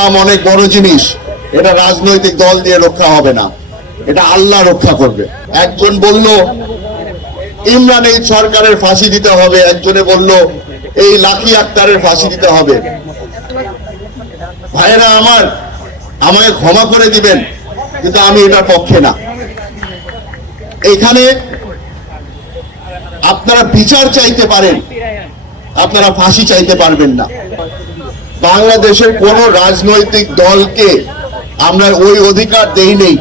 ইসলাম অনেক বড় জিনিস। এটা রাজনৈতিক দল দিয়ে রক্ষা হবে না। এটা আল্লাহ রক্ষা করবে। একজন বলল, ইমরান এই সরকারের ফাঁসি দিতে হবে। একজনে বলল, এই লাখি আক্তারের ফাঁসি দিতে হবে। ভাইয়েরা আমার, আমাকে ক্ষমা করে দিবেন, কিন্তু আমি এটার পক্ষে না। এখানে আপনারা বিচার চাইতে পারেন, আপনারা ফাঁসি চাইতে পারবেন না। বাংলাদেশের কোন রাজনৈতিক দলকে আমরা ওই অধিকার দেই নেই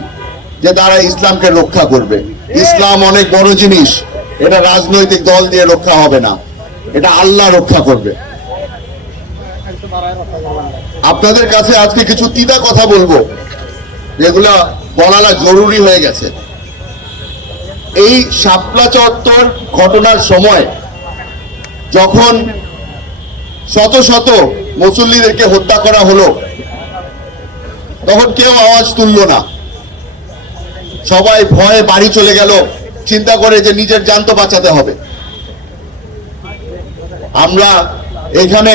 যে তারা ইসলামকে রক্ষা করবে। ইসলাম অনেক বড় জিনিস। এটা রাজনৈতিক দল দিয়ে রক্ষা হবে না। এটা আল্লাহ রক্ষা করবে। আপনাদের কাছে আজকে কিছু তিতা কথা বলব, যেগুলা বলালা জরুরি হয়ে গেছে। এই শাপলা চত্বর ঘটনার সময় যখন শত শত মুসল্লিদেরকে হত্যা করা হলো। তখন কেউ আওয়াজ তুললো না। সবাই ভয়ে বাড়ি চলে গেল। চিন্তা করে যে নিজের জান তো বাঁচাতে হবে। আমরা এখানে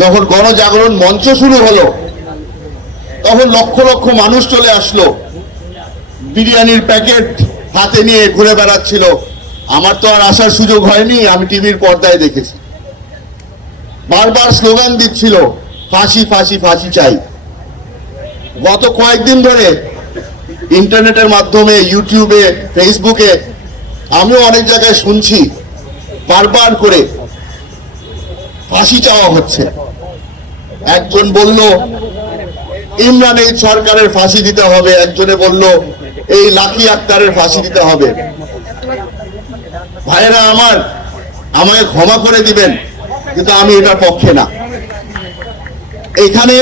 যখন গণজাগরণ মঞ্চ শুরু হলো, তখন লক্ষ লক্ষ মানুষ চলে আসলো। বিরিয়ানির প্যাকেট হাতে নিয়ে ঘুরে বেড়াচ্ছিল। আমার তো আর আসার সুযোগ হয়নি, আমি টিভির পর্দায় দেখেছি। বারবার স্লোগান দিচ্ছিল, ফাঁসি ফাঁসি ফাঁসি চাই। গত কয়েকদিন ধরে ইন্টারনেটের মাধ্যমে, ইউটিউবে, ফেসবুকে আমিও অনেক জায়গায় শুনছি, বারবার করে ফাঁসি চাওয়া হচ্ছে। একজন বলল, ইমরান, এই সরকারের ফাঁসি দিতে হবে। একজনে বলল, এই লাখি আক্তারের ফাঁসি দিতে হবে। ভাইয়েরা আমার আমায় ক্ষমা করে দিবেন। কিন্তু আমি এটার পক্ষে না। এখানে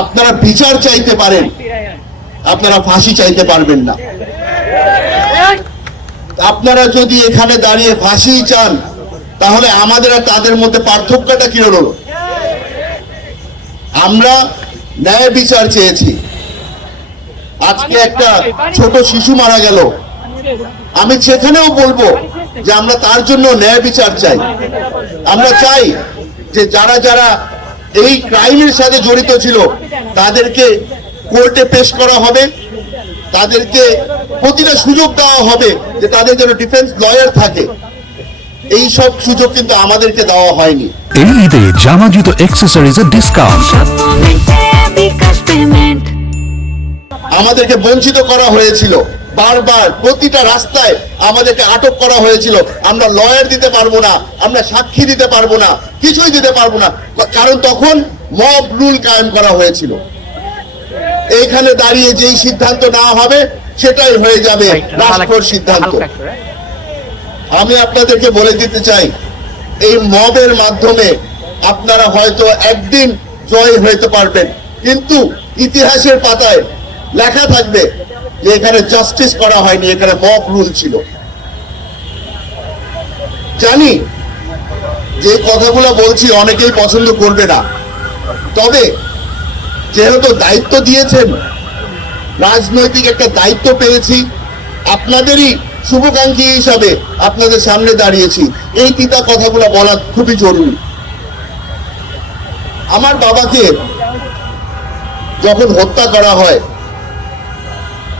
আপনারা বিচার চাইতে পারেন, আপনারা ফাঁসি চাইতে পারবেন না। আপনারা যদি এখানে দাঁড়িয়ে ফাঁসি চান, তাহলে আমাদের আর তাদের মধ্যে পার্থক্যটা কি হলো? আমরা ন্যায় বিচার চেয়েছি। আজকে একটা ছোট শিশু মারা গেল। আমি সেখানেও বলব যে আমরা তার জন্য ন্যায় বিচার চাই। আমরা চাই যে যারা যারা এই ক্রাইমের সাথে জড়িত ছিল তাদেরকে কোর্টে পেশ করা হবে তাদেরকে প্রতিটা সুযোগ দেওয়া হবে যে তাদের যেন ডিফেন্স লয়ার থাকে। এই সব সুযোগ কিন্তু আমাদেরকে দেওয়া হয়নি। এই ঈদে জামা জুতো অ্যাক্সেসরিজের ডিসকাউন্ট আমাদেরকে বঞ্চিত করা হয়েছিল। বারবার প্রতিটা রাস্তায় আমাদেরকে আটক করা হয়েছিল। আমরা লয়ার দিতে পারব না আমরা সাক্ষী দিতে পারব না কিছুই দিতে পারব না। কারণ তখন মব রুল কায়েম করা হয়েছিল। এইখানে দাঁড়িয়ে যেই সিদ্ধান্ত না হবে সেটাই হয়ে যাবে রাষ্ট্রের সিদ্ধান্ত। আমি আপনাদেরকে বলে দিতে চাই এই মবের মাধ্যমে আপনারা হয়তো একদিন জয় হইতে পারবেন। কিন্তু ইতিহাসের পাতায় লেখা থাকবে যে এখানে জাস্টিস করা হয়নি, এখানে মব রুল ছিল। জানি, যে কথাগুলো বলছি অনেকেই পছন্দ করবে না। তবে, যেহেতু দায়িত্ব দিয়েছেন, রাজনৈতিক একটা দায়িত্ব পেয়েছি, আপনাদেরই শুভকাঙ্ক্ষী হিসাবে আপনাদের সামনে দাঁড়িয়েছি। এই তিতা কথাগুলো বলা খুবই জরুরি। আমার বাবাকে যখন হত্যা করা হয়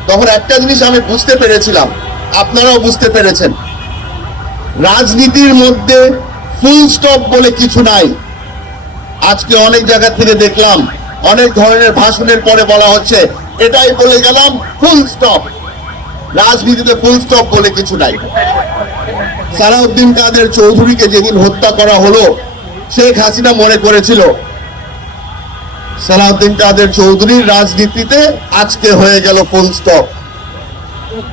তখন একটা জিনিস আমি বুঝতে পেরেছিলাম। আপনারাও বুঝতে পেরেছেন। রাজনীতির মধ্যে ফুল স্টপ বলে কিছু নাই। আজকে অনেক জায়গা থেকে দেখলাম, অনেক ধরনের ভাষণের পরে বলা হচ্ছে, এটাই বলে গেলাম ফুল স্টপ রাজনীতিতে ফুল স্টপ বলে কিছু নাই। সালাউদ্দিন কাদের চৌধুরীকে যেদিন হত্যা করা হলো, শেখ হাসিনা মনে করেছিল সালাউদ্দিন কাদের চৌধুরীর রাজনীতিতে আজকে হয়ে গেল ফুল স্টপ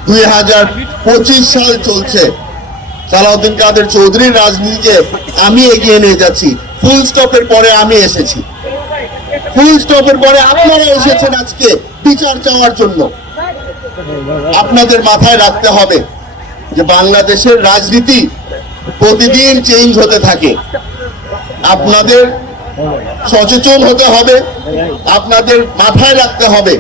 দুই হাজার পঁচিশ সাল চলছে। সালাউদ্দিন কাদের চৌধুরীর রাজনীতিকে আমি এগিয়ে নিয়ে যাচ্ছি। ফুল স্টপের পরে আমি এসেছি। ফুল স্টপের পরে আপনারা এসেছেন আজকে বিচার চাওয়ার জন্য। আপনাদের মাথায় রাখতে হবে যে বাংলাদেশের রাজনীতি প্রতিদিন চেঞ্জ হতে থাকে। আপনাদের সচেতন হতে হবে। আপনাদের মাথায় রাখতে হবে।